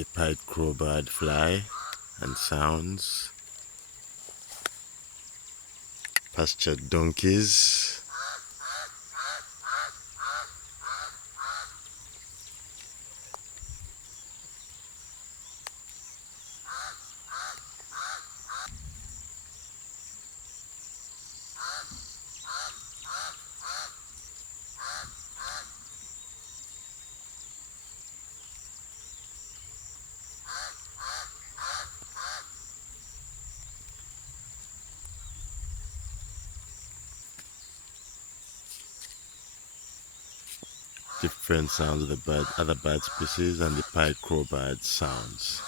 the pied crowbird fly and sounds, pastured donkeys, different sounds of the bird, other bird species, and the pied crowbird sounds.